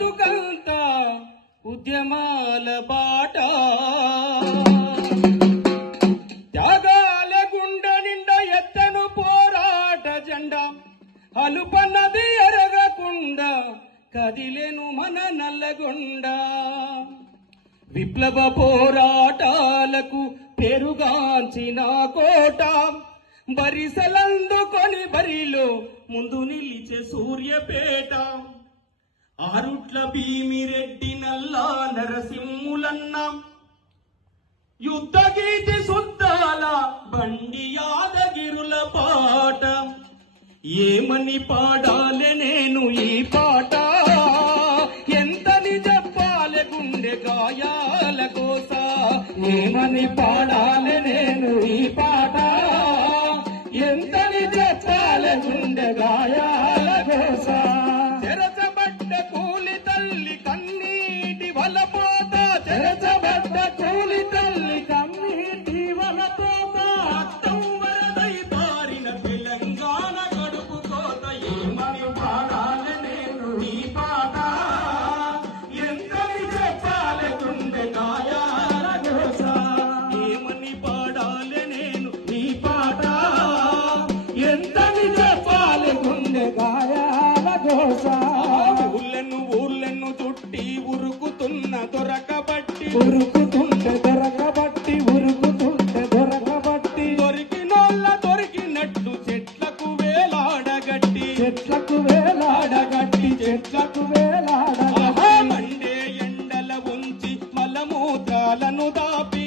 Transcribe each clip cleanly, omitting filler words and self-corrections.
బతుకంతా ఉద్యమాల బాట త్యాగాల గుండె నిండా ఎత్తను పోరాట జెండా అలుపన్నది ఎరగకుండా కదిలేను మన నల్లగొండ విప్లవ పోరాటాలకు పేరుగాంచిన కోట బరిసలందుకొని బరిలో ముందు నిలిచే సూర్యపేట ఆరుట్ల భీమిరెడ్డి నల్లా నరసింహులన్న యుద్ధ గీతి సుద్దాల బండి యాదగిరుల పాట ఏమని పాడాలే నేను ఈ పాట ఎంతని చెప్పాలే గుండె గాయాల కోస ఏమని పాడాలే నేను ఈ పాట ఎంతని చెప్పాలే గుండె గాయాల కోస తెరచబడ్డ కూలి తల్లి కన్నీటి వలపోత తెరచబడ్డ కూలి తల్లి కన్నీటి వలపోత రక్తం వరదై పారిన తెలంగాణ కడుపు కోత ఏమని పాడాలే నేను ఈ పాట ఎంతని చెప్పాలే గుండె గాయాల కోస ఏమని పాడాలే నేను ఈ పాట ఎంతని చెప్పాలే గుండె గాయాల కోస ఊర్లను చుట్టి ఉరుకుతున్న దొరకబట్టి దొరకబట్టి దొరికినోళ్ళ దొరికినట్టు చెట్లకు వేలాడగట్టి మండే ఎండల ఉంచి మలమూత్రాలను దాపి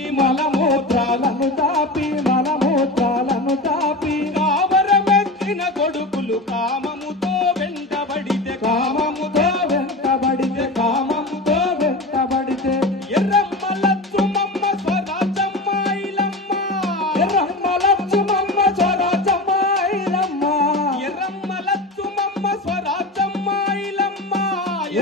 కావరమెక్కిన కొడుకులు కామముతో వెంటబడితే ఎర్రమ్మలచ్చుమమ్మ స్వరాజమ్మ ఐలమ్మ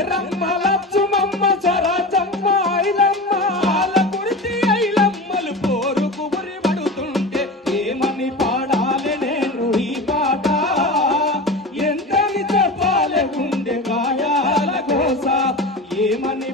ఎర్రమ్మలచ్చుమమ్మ స్వరాజమ్మ పాల కురిసి ఐలమ్మలు పోరుకు ఉరిబడుతుంటే ఏమని పాడాలే నేను ఈ పాట ఎంతని చెప్పాలే గుండె గాయాల కోస ఏమని